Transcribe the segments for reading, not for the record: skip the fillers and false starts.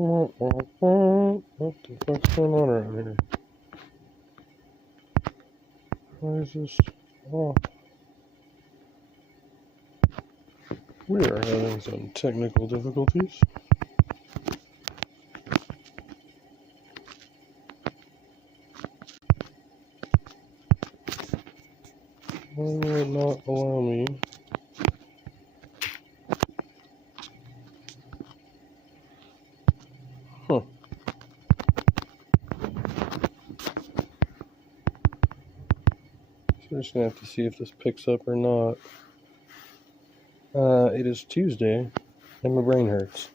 What the fuck's going on around here? Why is this? Oh. We are having some technical difficulties. Why will it not allow me? Huh. So we're just gonna have to see if this picks up or not. It is Tuesday, and my brain hurts.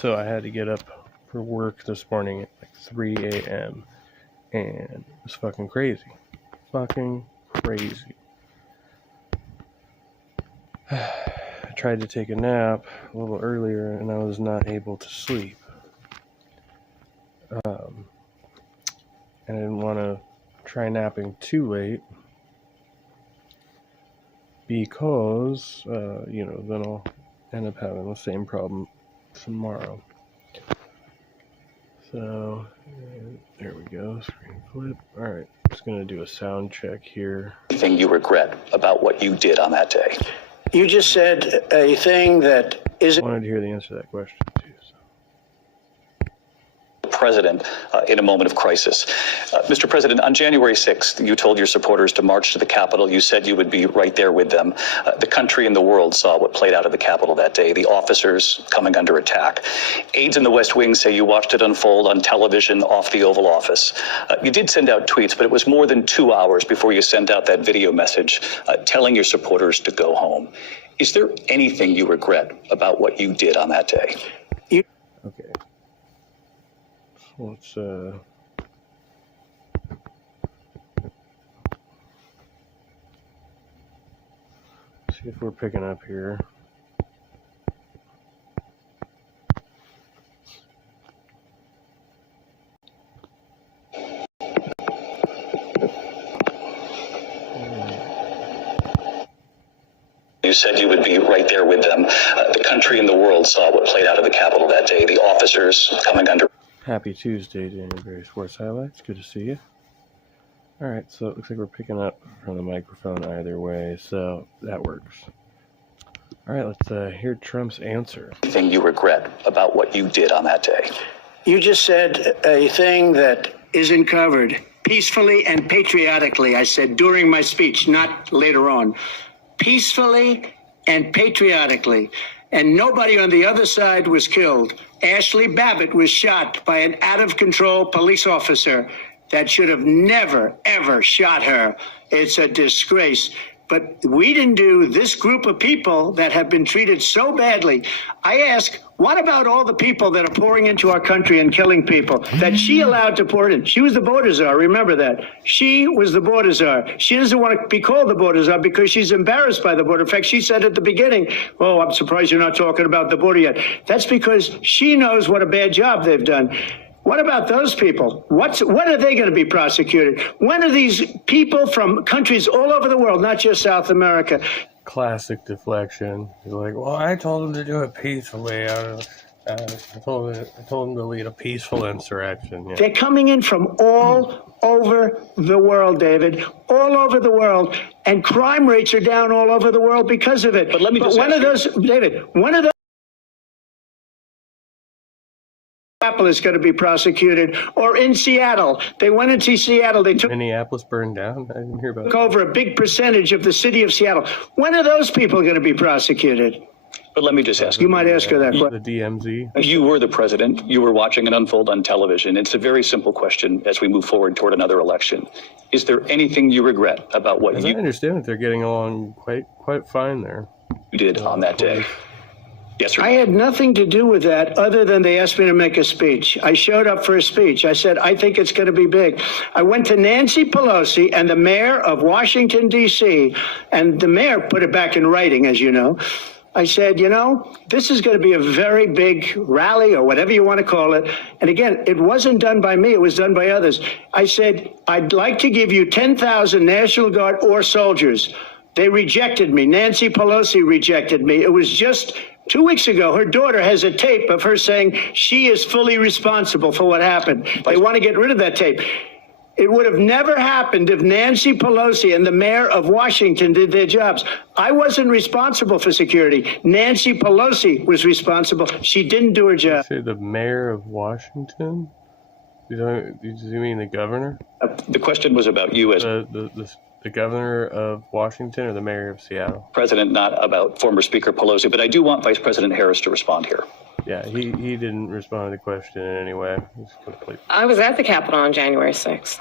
So I had to get up for work this morning at like 3 a.m. and it was fucking crazy. Fucking crazy. I tried to take a nap a little earlier and I was not able to sleep. And I didn't want to try napping too late because, then I'll end up having the same problem tomorrow. So, there we go, screen flip. Alright, just going to do a sound check here. Anything you regret about what you did on that day? You just said a thing that isn't... I wanted to hear the answer to that question, too. President in a moment of crisis. Mr. President, on January 6th, you told your supporters to march to the Capitol. You said you would be right there with them. The country and the world saw what played out at the Capitol that day, the officers coming under attack. Aides in the West Wing say you watched it unfold on television off the Oval Office. You did send out tweets, but it was more than 2 hours before you sent out that video message telling your supporters to go home. Is there anything you regret about what you did on that day? Okay. Let's see if we're picking up here. You said you would be right there with them. The country and the world saw what played out at the Capitol that day, the officers coming under... Happy Tuesday, January Sports Highlights. Good to see you. Alright, so it looks like we're picking up from the microphone either way, so that works. Alright, let's hear Trump's answer. Anything you regret about what you did on that day? You just said a thing that isn't covered. Peacefully and patriotically, I said during my speech, not later on. Peacefully and patriotically. And nobody on the other side was killed. Ashley Babbitt was shot by an out-of-control police officer that should have never, ever shot her. It's a disgrace. But we didn't do this group of people that have been treated so badly. I ask, what about all the people that are pouring into our country and killing people that she allowed to pour in? She was the border czar, remember that. She was the border czar. She doesn't want to be called the border czar because she's embarrassed by the border. In fact, she said at the beginning, oh, I'm surprised you're not talking about the border yet. That's because she knows what a bad job they've done. What about those people? When are they going to be prosecuted? When are these people from countries all over the world, not just South America? Classic deflection. He's like, well, I told him to do it peacefully. I told him to lead a peaceful insurrection. Yeah. They're coming in from all over the world, David, all over the world, and crime rates are down all over the world because of it. But let me just one of those, David, one of those is going to be prosecuted, or in Seattle. They went into Seattle. They took Minneapolis burned down. I didn't hear about that. Over a big percentage of the city of Seattle. When are those people going to be prosecuted? But let me just ask you. Might ask her that question. The DMZ. You were the president. You were watching it unfold on television. It's a very simple question as we move forward toward another election. Is there anything you regret about what I understand that they're getting along quite fine there. You did on that day? Yes, sir. I had nothing to do with that other than they asked me to make a speech. I showed up for a speech. I said, I think it's going to be big. I went to Nancy Pelosi and the mayor of Washington, D.C., and the mayor put it back in writing, as you know. I said, this is going to be a very big rally or whatever you want to call it. And again, it wasn't done by me. It was done by others. I said, I'd like to give you 10,000 National Guard or soldiers. They rejected me. Nancy Pelosi rejected me. It was just 2 weeks ago, her daughter has a tape of her saying she is fully responsible for what happened. They want to get rid of that tape. It would have never happened if Nancy Pelosi and the mayor of Washington did their jobs. I wasn't responsible for security. Nancy Pelosi was responsible. She didn't do her job. You say the mayor of Washington? Do you mean the governor? The question was about you as The governor of Washington or the mayor of Seattle? president, not about former Speaker Pelosi. But I do want Vice President Harris to respond here. Yeah, he didn't respond to the question in any way. He's complete. I was at the Capitol on January 6th.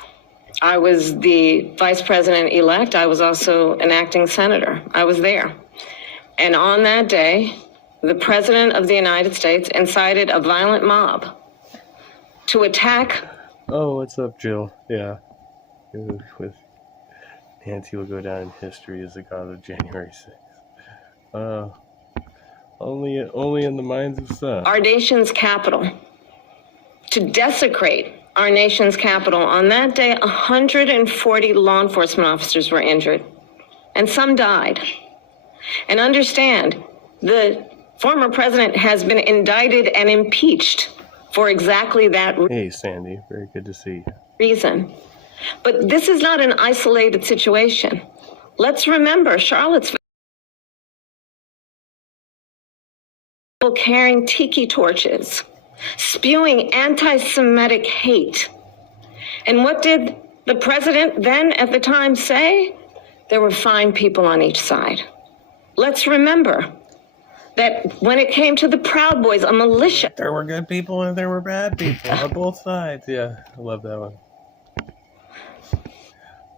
I was the vice president-elect. I was also an acting senator. I was there. And on that day, the president of the United States incited a violent mob to attack. Oh, what's up, Jill? Yeah. With Nancy will go down in history as the god of January 6th. Only in the minds of some. Our nation's capital, to desecrate our nation's capital. On that day, 140 law enforcement officers were injured, and some died. And understand, the former president has been indicted and impeached for exactly that Hey, Sandy. Very good to see you. reason. But this is not an isolated situation. Let's remember Charlottesville carrying tiki torches, spewing anti-Semitic hate. And what did the president then at the time say? There were fine people on each side. Let's remember that when it came to the Proud Boys, a militia. There were good people and there were bad people on both sides. Yeah, I love that one.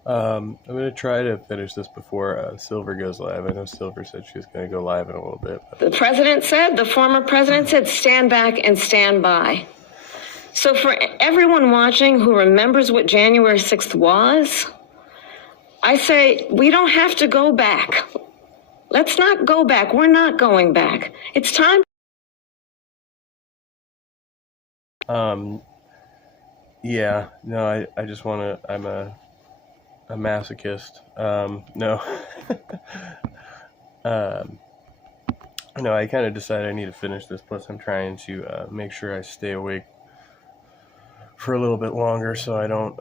I'm going to try to finish this before Silver goes live. I know Silver said she was going to go live in a little bit. But... The former president said, stand back and stand by. So for everyone watching who remembers what January 6th was, I say, we don't have to go back. Let's not go back. We're not going back. It's time. Yeah, no, I just want to, I'm a masochist. No. No, I kind of decided I need to finish this, plus I'm trying to make sure I stay awake for a little bit longer so I don't,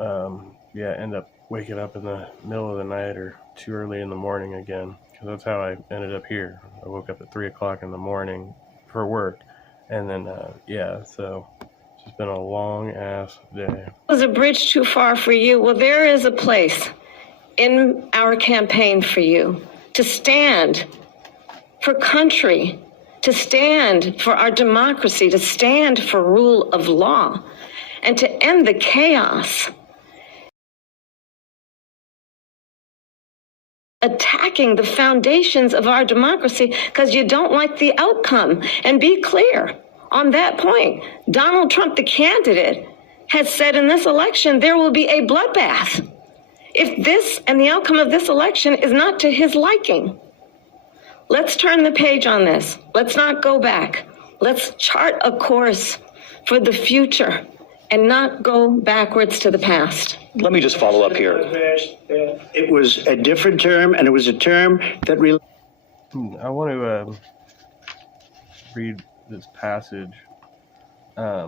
end up waking up in the middle of the night or too early in the morning again, because that's how I ended up here. I woke up at 3 o'clock in the morning for work, and then, so it's just been a long-ass day. Was a bridge too far for you? Well, there is a place in our campaign for you to stand for country, to stand for our democracy, to stand for rule of law, and to end the chaos. Attacking the foundations of our democracy because you don't like the outcome. And be clear on that point. Donald Trump, the candidate, has said in this election there will be a bloodbath if this and the outcome of this election is not to his liking. Let's turn the page on this. Let's not go back. Let's chart a course for the future and not go backwards to the past. Let me just follow up here. It was a different term, and it was a term that I want to read this passage. I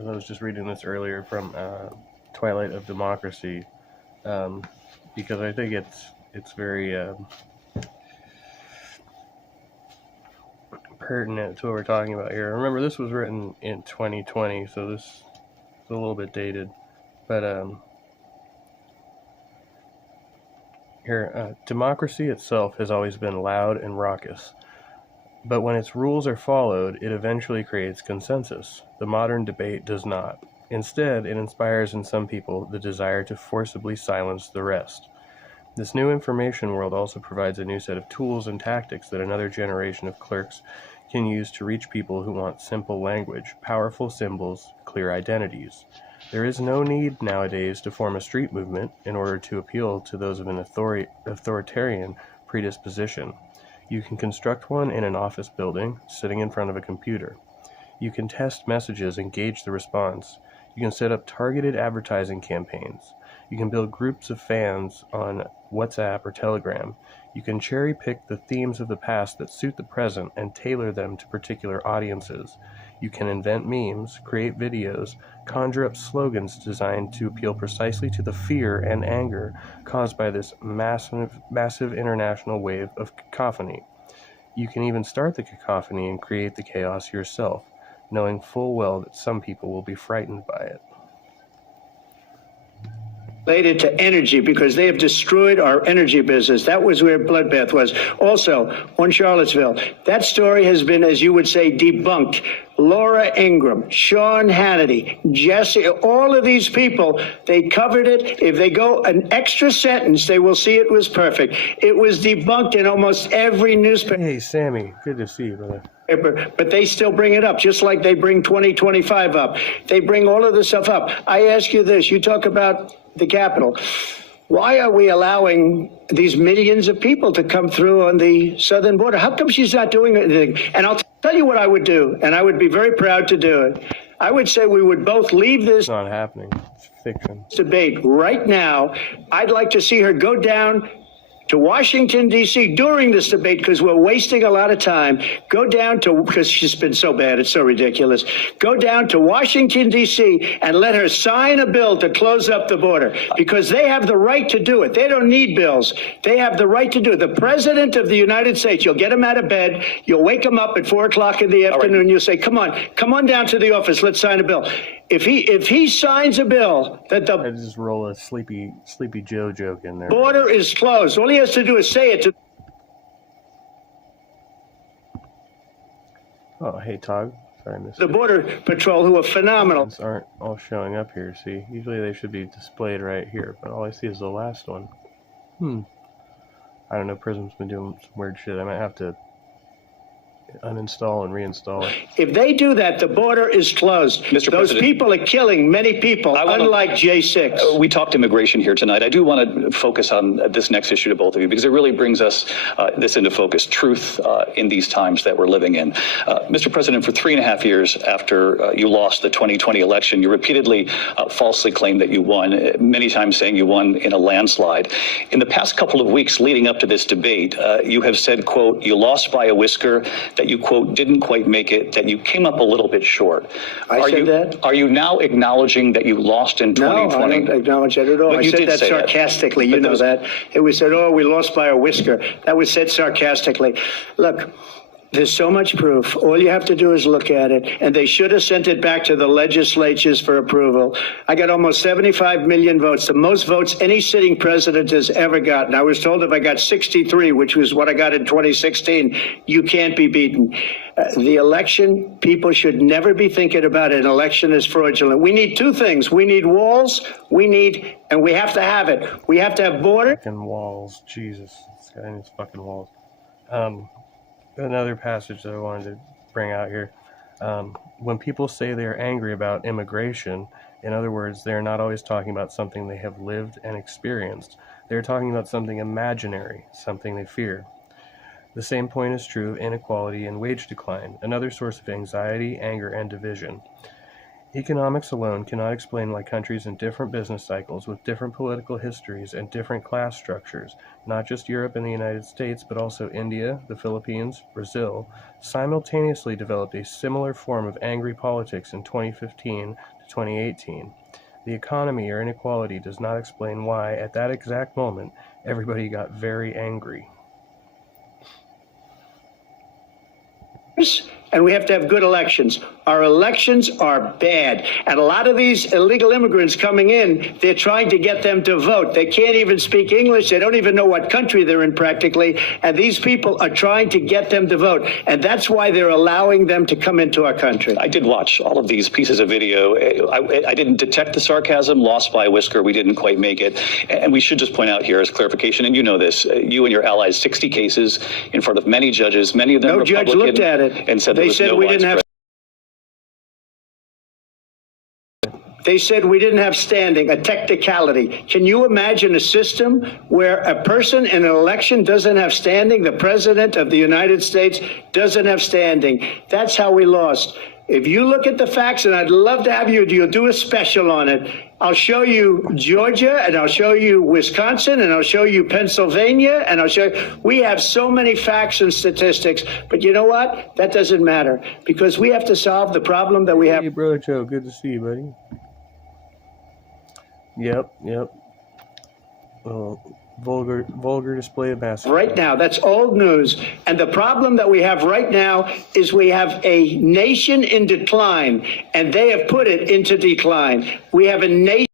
was just reading this earlier from Twilight of Democracy, because I think it's very pertinent to what we're talking about here. Remember, this was written in 2020, so this is a little bit dated. But here, democracy itself has always been loud and raucous. But when its rules are followed, it eventually creates consensus. The modern debate does not. Instead, it inspires in some people the desire to forcibly silence the rest. This new information world also provides a new set of tools and tactics that another generation of clerks can use to reach people who want simple language, powerful symbols, clear identities. There is no need nowadays to form a street movement in order to appeal to those of an authoritarian predisposition. You can construct one in an office building, sitting in front of a computer. You can test messages and gauge the response. You can set up targeted advertising campaigns. You can build groups of fans on WhatsApp or Telegram. You can cherry-pick the themes of the past that suit the present and tailor them to particular audiences. You can invent memes, create videos, conjure up slogans designed to appeal precisely to the fear and anger caused by this massive international wave of cacophony. You can even start the cacophony and create the chaos yourself, knowing full well that some people will be frightened by it. Related to energy, because they have destroyed our energy business. That was where Bloodbath was. Also, on Charlottesville, that story has been, as you would say, debunked. Laura Ingraham, Sean Hannity, Jesse, all of these people, they covered it. If they go an extra sentence, they will see it was perfect. It was debunked in almost every newspaper. Hey, Sammy, good to see you, brother. But they still bring it up, just like they bring 2025 up. They bring all of this stuff up. I ask you this, you talk about the Capitol. Why are we allowing these millions of people to come through on the southern border? How come she's not doing anything? And I'll tell you what I would do, and I would be very proud to do it. I would say we would both leave this It's not happening. It's fiction. debate right now. I'd like to see her go down to Washington, D.C. during this debate, because we're wasting a lot of time. Go down to, because she's been so bad, it's so ridiculous. Go down to Washington, D.C. and let her sign a bill to close up the border, because they have the right to do it. They don't need bills. They have the right to do it. The President of the United States, you'll get him out of bed, you'll wake him up at 4 o'clock in the afternoon, you'll say, come on down to the office, let's sign a bill. If he signs a bill that the I just roll a sleepy Joe joke in there. border is closed, all he has to do is say it to. Oh, hey, Todd. Sorry, I missed The Border Patrol, who are phenomenal. These aren't all showing up here, see? Usually they should be displayed right here, but all I see is the last one. I don't know, Prism's been doing some weird shit. I might have to uninstall and reinstall it. If they do that, the border is closed. Mr. Those President, people are killing many people, unlike J6. We talked immigration here tonight. I do want to focus on this next issue to both of you, because it really brings us this into focus, truth in these times that we're living in. Mr. President, for 3.5 years after you lost the 2020 election, you repeatedly falsely claimed that you won, many times saying you won in a landslide. In the past couple of weeks leading up to this debate, you have said, quote, you lost by a whisker, that you, quote, didn't quite make it, that you came up a little bit short. I said that? Are you now acknowledging that you lost in 2020? No, I don't acknowledge that at all. But I you said did that say that. sarcastically. You know that. It was said, oh, we lost by a whisker. That was said sarcastically. Look, there's so much proof. All you have to do is look at it. And they should have sent it back to the legislatures for approval. I got almost 75 million votes, the most votes any sitting president has ever gotten. I was told if I got 63, which was what I got in 2016, you can't be beaten. The election, people should never be thinking about an election as fraudulent. We need two things. We need walls. And we have to have it. We have to have border. Fucking walls. Jesus. This guy needs fucking walls. Another passage that I wanted to bring out here. When people say they are angry about immigration, in other words, they are not always talking about something they have lived and experienced. They are talking about something imaginary, something they fear. The same point is true of inequality and wage decline, another source of anxiety, anger, and division. Economics alone cannot explain why countries in different business cycles with different political histories and different class structures, not just Europe and the United States, but also India, the Philippines, Brazil, simultaneously developed a similar form of angry politics in 2015 to 2018. The economy or inequality does not explain why, at that exact moment, everybody got very angry. And we have to have good elections. Our elections are bad. And a lot of these illegal immigrants coming in, they're trying to get them to vote. They can't even speak English. They don't even know what country they're in practically. And these people are trying to get them to vote. And that's why they're allowing them to come into our country. I did watch all of these pieces of video. I didn't detect the sarcasm, lost by a whisker. We didn't quite make it. And we should just point out here as clarification, and you know this, you and your allies, 60 cases in front of many judges, many of them Republican. No judge looked at it. And said they said we didn't have. They said we didn't have standing, a technicality. Can you imagine a system where a person in an election doesn't have standing? The president of the United States doesn't have standing. That's how we lost. If you look at the facts, and I'd love to have you'll do a special on it. I'll show you Georgia, and I'll show you Wisconsin, and I'll show you Pennsylvania, and I'll show you. We have so many facts and statistics, but you know what? That doesn't matter, because we have to solve the problem that we have. Hey, Brother Joe, good to see you, buddy. Yep. Vulgar display of mass. Right now, that's old news. And the problem that we have right now is we have a nation in decline, and they have put it into decline. We have a nation.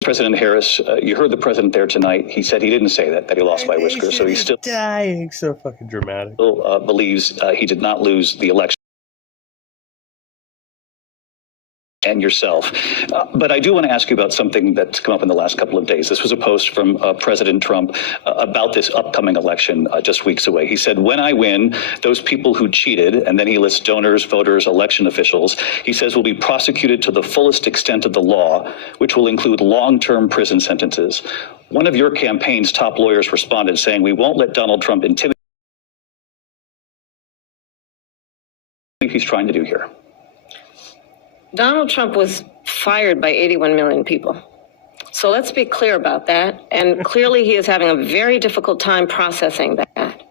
President Harris, you heard the president there tonight. He said he didn't say that he lost by whiskers. So he's still dying. So fucking dramatic. Believes he did not lose the election. And yourself. But I do want to ask you about something that's come up in the last couple of days. This was a post from President Trump about this upcoming election just weeks away. He said, when I win, those people who cheated, and then he lists donors, voters, election officials, he says will be prosecuted to the fullest extent of the law, which will include long-term prison sentences. One of your campaign's top lawyers responded saying, we won't let Donald Trump intimidate. What do you think he's trying to do here? Donald Trump was fired by 81 million people. So let's be clear about that. And clearly he is having a very difficult time processing that.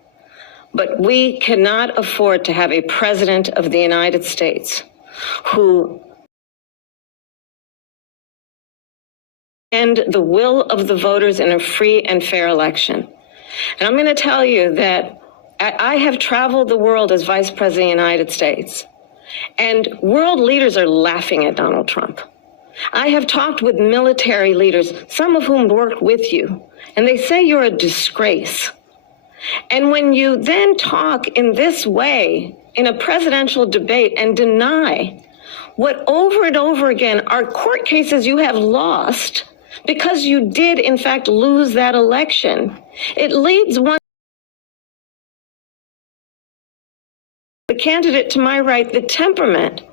But we cannot afford to have a president of the United States who and the will of the voters in a free and fair election. And I'm going to tell you that I have traveled the world as Vice President of the United States. And world leaders are laughing at Donald Trump. I have talked with military leaders, some of whom worked with you, and they say you're a disgrace. And when you then talk in this way in a presidential debate and deny what over and over again are court cases you have lost because you did, in fact, lose that election, it leads one. The candidate to my right, the temperament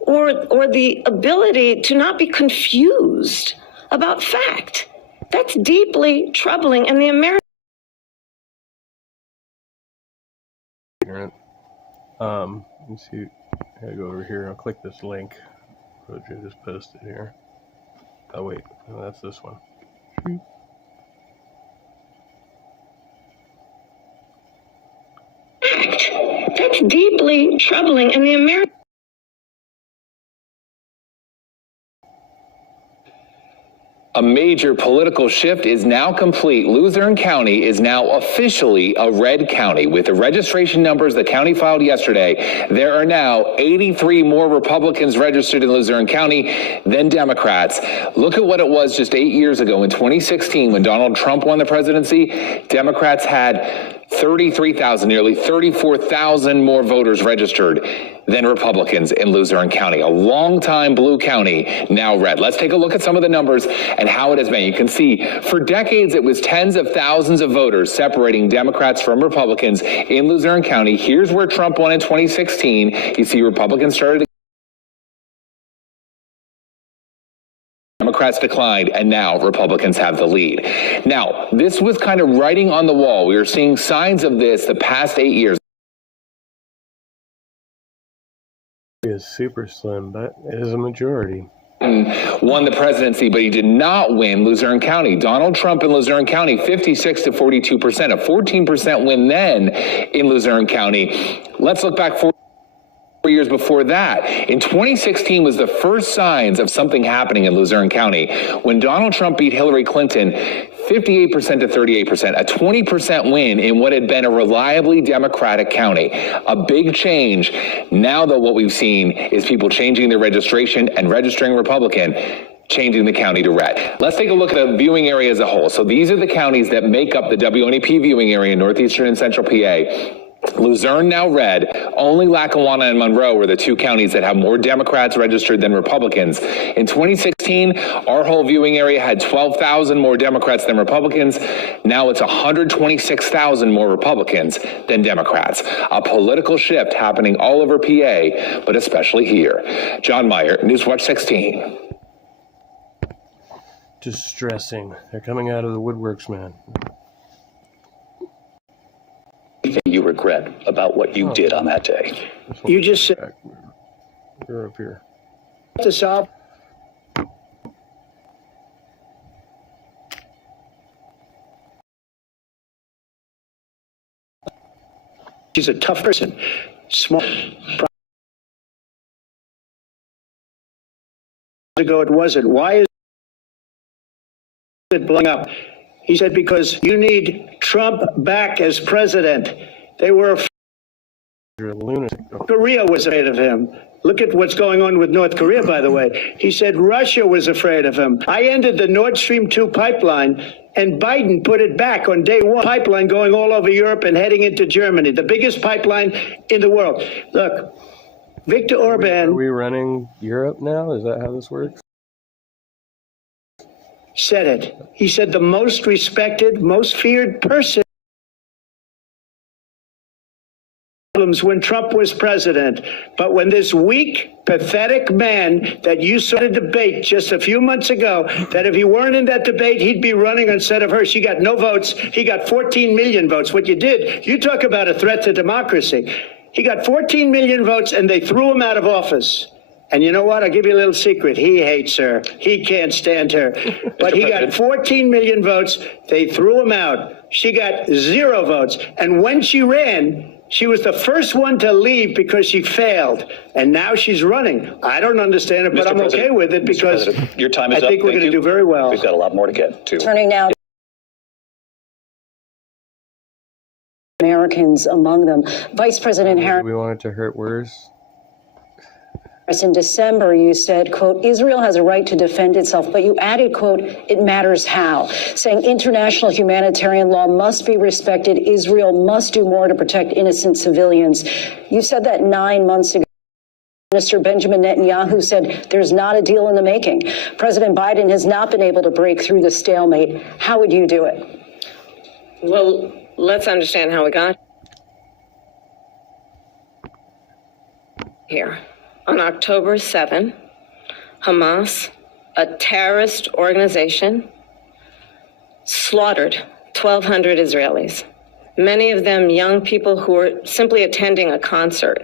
or the ability to not be confused about fact. That's deeply troubling. And the American. Let me see. I gotta go over here. I'll click this link. Roger just posted here. Oh, wait. No, that's this one. That's deeply troubling, and the American. A major political shift is now complete. Luzerne County is now officially a red county. With the registration numbers the county filed yesterday, there are now 83 more Republicans registered in Luzerne County than Democrats. Look at what it was just 8 years ago in 2016 when Donald Trump won the presidency. Democrats had 33,000, nearly 34,000 more voters registered than Republicans in Luzerne County. A longtime blue county, now red. Let's take a look at some of the numbers and how it has been. You can see for decades it was tens of thousands of voters separating Democrats from Republicans in Luzerne County. Here's where Trump won in 2016. You see Republicans started. Democrats declined, and now Republicans have the lead. Now, this was kind of writing on the wall. We were seeing signs of this the past 8 years. It is super slim, but it is a majority. Won the presidency, but he did not win Luzerne County. Donald Trump in Luzerne County, 56 to 42%, a 14% win then in Luzerne County. Let's look back 4 years before that. In 2016 was the first signs of something happening in Luzerne County when Donald Trump beat Hillary Clinton 58% to 38%, a 20% win in what had been a reliably Democratic county. A big change. Now, though, what we've seen is people changing their registration and registering Republican, changing the county to red. Let's take a look at the viewing area as a whole. So these are the counties that make up the WNEP viewing area in northeastern and central PA. Luzerne now red. Only Lackawanna and Monroe were the two counties that have more Democrats registered than Republicans. In 2016, our whole viewing area had 12,000 more Democrats than Republicans. Now it's 126,000 more Republicans than Democrats. A political shift happening all over PA, but especially here. John Meyer, Newswatch 16. Distressing. They're coming out of the woodworks, man. You regret about what you did on that day? You just said. You're up here. to solve. She's a tough person, smart. Ago it wasn't. Why is it blowing up? He said, because you need Trump back as president. They were You're a lunatic. Korea was afraid of him. Look at what's going on with North Korea, by the way. He said Russia was afraid of him. I ended the Nord Stream 2 pipeline, and Biden put it back on day one. Pipeline going all over Europe and heading into Germany, the biggest pipeline in the world. Look, Viktor Orban. Are we running Europe now? Is that how this works? Said it. He said the most respected, most feared person when Trump was president. But when this weak, pathetic man that you saw in a debate just a few months ago, that if he weren't in that debate, he'd be running instead of her. She got no votes. He got 14 million votes. What you did, you talk about a threat to democracy. He got 14 million votes and they threw him out of office. And you know what? I'll give you a little secret. He hates her. He can't stand her. But he got 14 million votes. They threw him out. She got 0 votes. And when she ran, she was the first one to leave because she failed. And now she's running. I don't understand it, but I'm okay with it because your time is I think up. we're going to do very well. We've got a lot more to get to. Turning now to Americans among them. Vice President Harris. We want it to hurt worse. In December, you said, quote, Israel has a right to defend itself, but you added, quote, it matters how, saying international humanitarian law must be respected. Israel must do more to protect innocent civilians. You said that 9 months ago. Minister Benjamin Netanyahu said there's not a deal in the making. President Biden has not been able to break through the stalemate. How would you do it? Well, let's understand how we got here. On October 7, Hamas, a terrorist organization, slaughtered 1,200 Israelis, many of them young people who were simply attending a concert.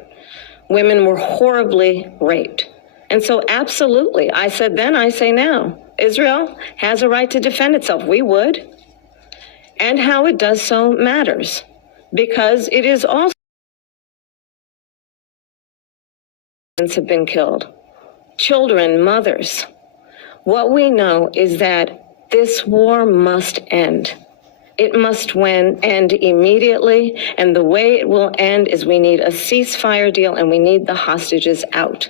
Women were horribly raped. And so absolutely, I said then, I say now, Israel has a right to defend itself. We would. And how it does so matters, because it is also have been killed. Children, mothers. What we know is that this war must end. It must end immediately, and the way it will end is we need a ceasefire deal and we need the hostages out.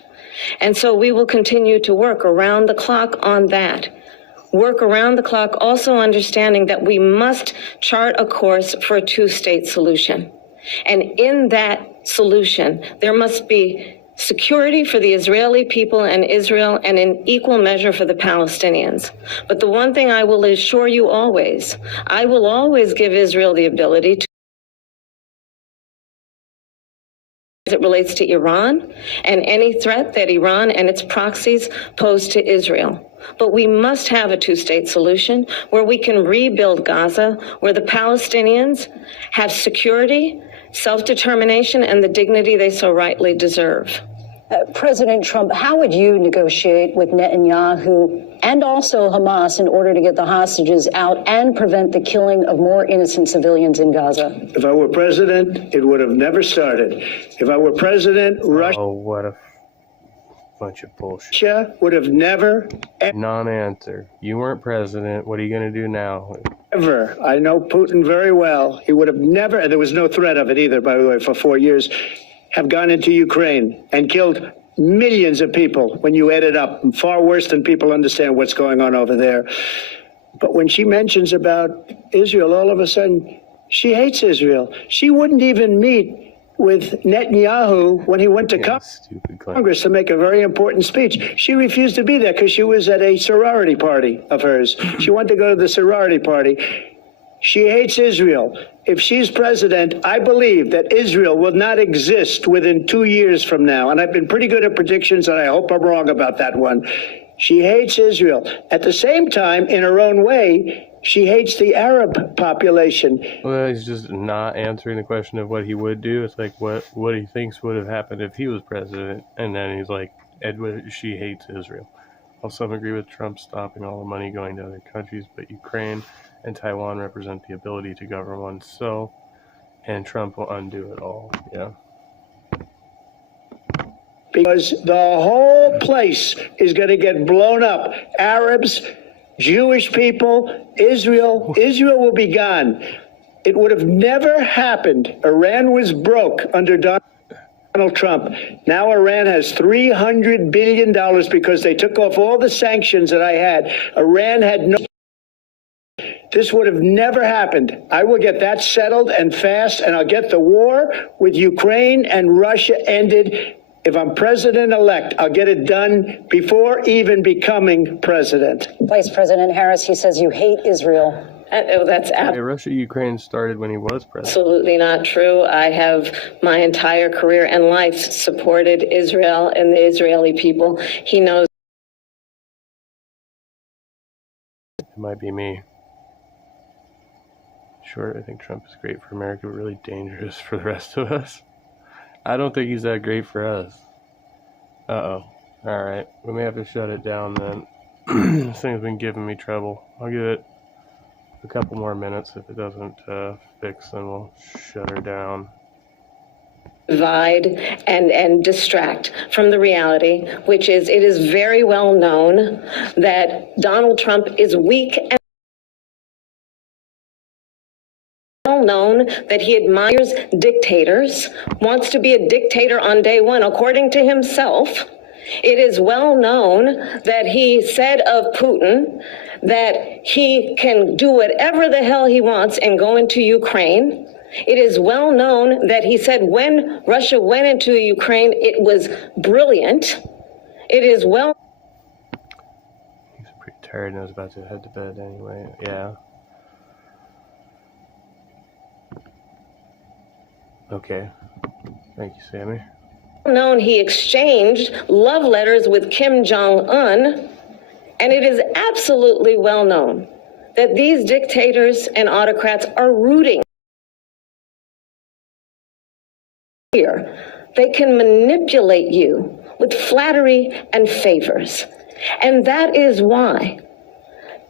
And so we will continue to work around the clock on that. Work around the clock, also understanding that we must chart a course for a two-state solution. And in that solution, there must be security for the Israeli people and Israel, and in equal measure for the Palestinians. But the one thing I will assure you always, I will always give Israel the ability to, as it relates to Iran and any threat that Iran and its proxies pose to Israel. But we must have a two-state solution where we can rebuild Gaza, where the Palestinians have security, self-determination, and the dignity they so rightly deserve. President Trump, how would you negotiate with Netanyahu and also Hamas in order to get the hostages out and prevent the killing of more innocent civilians in Gaza? If I were president, it would have never started. If I were president, Russia. Oh, what a bunch of bullshit. Russia would have never, Non-answer. You weren't president. What are you going to do now? ever. I know Putin very well. He would have never, and there was no threat of it either, by the way, for 4 years, have gone into Ukraine and killed millions of people when you add it up, far worse than people understand what's going on over there. But when she mentions about Israel, all of a sudden, she hates Israel. She wouldn't even meet with Netanyahu when he went to Congress to make a very important speech. She refused to be there because she was at a sorority party of hers. She wanted to go to the sorority party. She hates Israel. If she's president, I believe that Israel will not exist within 2 years from now. And I've been pretty good at predictions, and I hope I'm wrong about that one. She hates Israel. At the same time, in her own way, she hates the Arab population. Well, he's just not answering the question of what he would do. It's like what he thinks would have happened if he was president. And then he's like, admitted she hates Israel. While some agree with Trump stopping all the money going to other countries, but Ukraine and Taiwan represent the ability to govern oneself, and Trump will undo it all. Yeah. Because the whole place is going to get blown up. Arabs, Jewish people, Israel will be gone. It would have never happened. Iran was broke under Donald Trump. Now Iran has $300 billion because they took off all the sanctions that I had. Iran had no. This would have never happened. I will get that settled and fast, and I'll get the war with Ukraine and Russia ended. If I'm president-elect, I'll get it done before even becoming president. Vice President Harris, he says you hate Israel. That's Russia-Ukraine started when he was president. absolutely not true. I have my entire career and life supported Israel and the Israeli people. He knows. It might be me. Sure, I think Trump is great for America, but really dangerous for the rest of us. I don't think he's that great for us. Uh-oh. Alright, we may have to shut it down then. This thing's been giving me trouble. I'll give it a couple more minutes. If it doesn't fix, then we'll shut her down. Divide and distract from the reality, which is it is very well known that Donald Trump is weak and well known that he admires dictators, wants to be a dictator on day one, according to himself. It is well known that he said of Putin that he can do whatever the hell he wants and go into Ukraine. It is well known that he said when Russia went into Ukraine, it was brilliant. It is well. He's pretty tired and I was about to head to bed anyway. Yeah. Okay. Thank you, Sammy. Known he exchanged love letters with Kim Jong-un, and it is absolutely well known that these dictators and autocrats are rooting here. They can manipulate you with flattery and favors. And that is why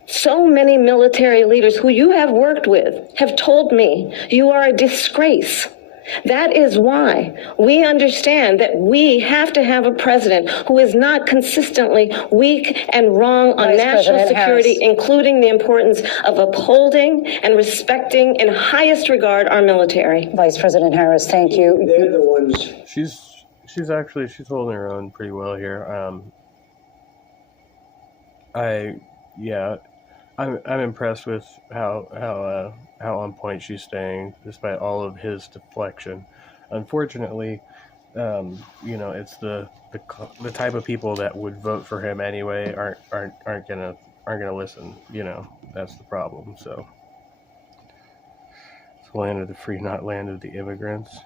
so many military leaders who you have worked with have told me you are a disgrace. That is why we understand that we have to have a president who is not consistently weak and wrong on national security, including the importance of upholding and respecting in highest regard our military. Vice President Harris, thank you. They're the ones. She's holding her own pretty well here. I'm impressed with how on point she's staying despite all of his deflection. Unfortunately, it's the type of people that would vote for him anyway aren't gonna listen. That's the problem. So it's the land of the free, not land of the immigrants.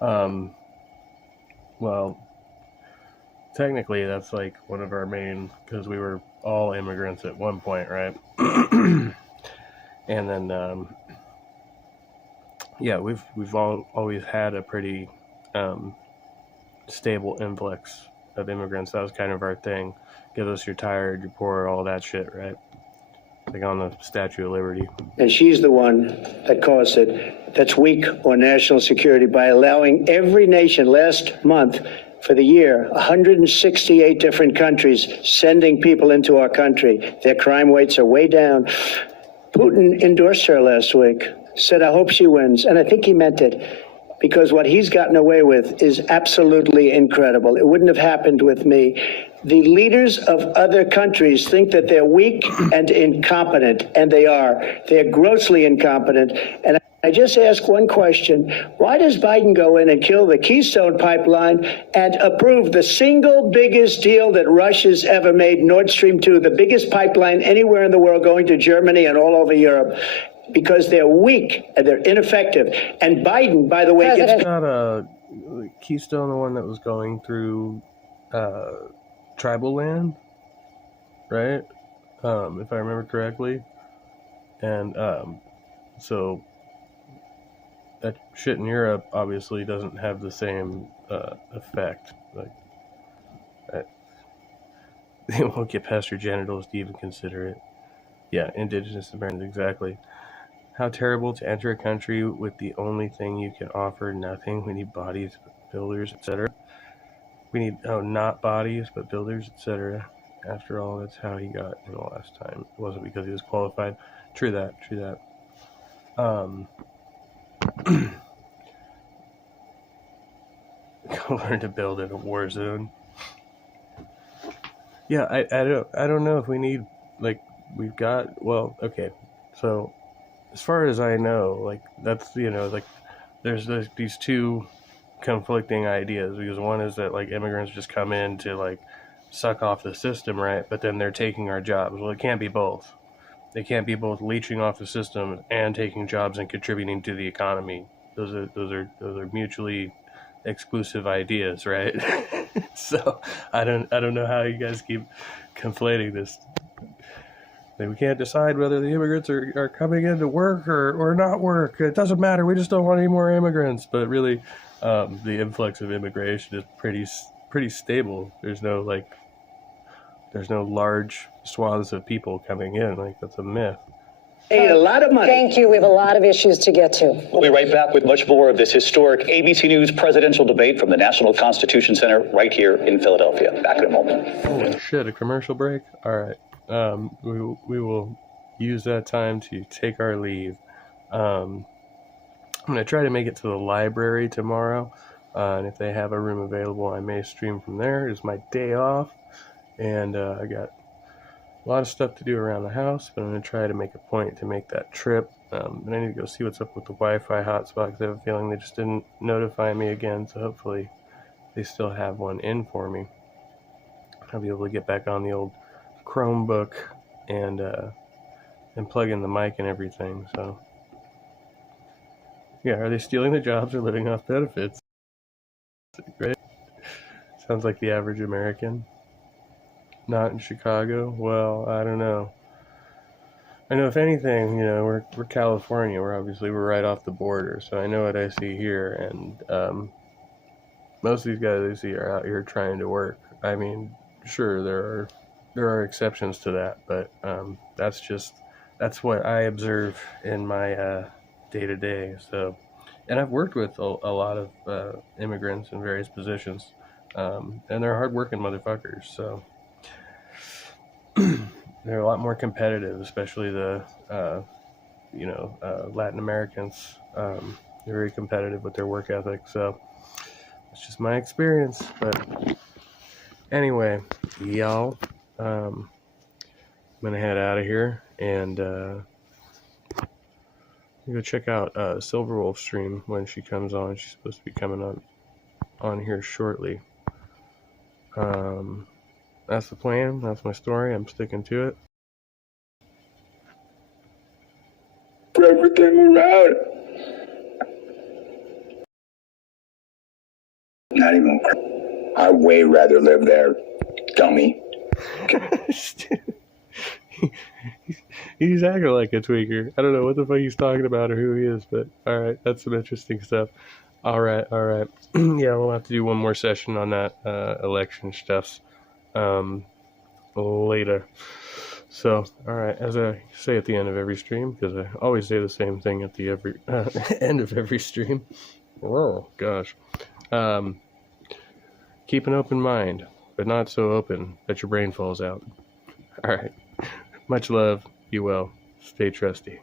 Well, technically that's like one of our main, because we were all immigrants at one point, right? And then we've always had a pretty stable influx of immigrants. That was kind of our thing. Give us your tired, your poor, all that shit, right? Like on the Statue of Liberty. And she's the one that caused it. That's weak on national security by allowing every nation last month for the year, 168 different countries sending people into our country. Their crime rates are way down. Putin endorsed her last week, said, I hope she wins. And I think he meant it, because what he's gotten away with is absolutely incredible. It wouldn't have happened with me. The leaders of other countries think that they're weak and incompetent, and they are. They're grossly incompetent. And I just ask one question. Why does Biden go in and kill the Keystone Pipeline and approve the single biggest deal that Russia's ever made, Nord Stream 2, the biggest pipeline anywhere in the world going to Germany and all over Europe? Because they're weak and they're ineffective. And Biden, by the way, gets... Not a Keystone, the one that was going through tribal land, right? If I remember correctly. And so that shit in Europe obviously doesn't have the same effect. Like, they won't get past your genitals to even consider it. Yeah, indigenous Americans, exactly. How terrible to enter a country with the only thing you can offer, nothing. We need bodies, builders, etc. We need, not bodies, but builders, etc. After all, that's how he got in the last time. It wasn't because he was qualified. True that. Go learn to build in a war zone. Yeah, I don't know if we need, like, we've got, well, okay, so as far as I know, like, that's, like, there's these two conflicting ideas, because one is that, like, immigrants just come in to, like, suck off the system, right? But then they're taking our jobs. Well, it can't be both. They can't be both leeching off the system and taking jobs and contributing to the economy. Those are mutually exclusive ideas, right? So I don't know how you guys keep conflating this. We can't decide whether the immigrants are coming in to work or not work. It doesn't matter. We just don't want any more immigrants. But really, the influx of immigration is pretty stable. There's no large swaths of people coming in. Like, that's a myth. Paid a lot of money. Thank you. We have a lot of issues to get to. We'll be right back with much more of this historic ABC News presidential debate from the National Constitution Center right here in Philadelphia. Back in a moment. Oh shit, a commercial break? All right. We will use that time to take our leave. I'm going to try to make it to the library tomorrow. And if they have a room available, I may stream from there. It's my day off. And I got a lot of stuff to do around the house, but I'm going to try to make a point to make that trip. And I need to go see what's up with the Wi-Fi hotspot, because I have a feeling they just didn't notify me again, so hopefully they still have one in for me. I'll be able to get back on the old Chromebook and plug in the mic and everything. So yeah, are they stealing the jobs or living off benefits? Great. Sounds like the average American. Not in Chicago? Well, I don't know. I know, if anything, we're California. We're right off the border, so I know what I see here, and most of these guys I see are out here trying to work. I mean, sure, there are exceptions to that, but that's what I observe in my day-to-day. So, and I've worked with a lot of immigrants in various positions, and they're hard-working motherfuckers, so they're a lot more competitive, especially the Latin Americans. They're very competitive with their work ethic, so it's just my experience. But anyway, y'all, I'm gonna head out of here and go check out Silverwolf's stream when she comes on. She's supposed to be coming on here shortly. That's the plan. That's my story. I'm sticking to it. For everything around. Not even. I'd way rather live there, dummy. He's acting like a tweaker. I don't know what the fuck he's talking about or who he is, but all right, that's some interesting stuff. All right. Yeah, we'll have to do one more session on that election stuff later. So, all right, as I say at the end of every stream, because I always say the same thing at the end of every stream. Oh gosh. Keep an open mind, but not so open that your brain falls out. All right. Much love. Be well. Stay trusty.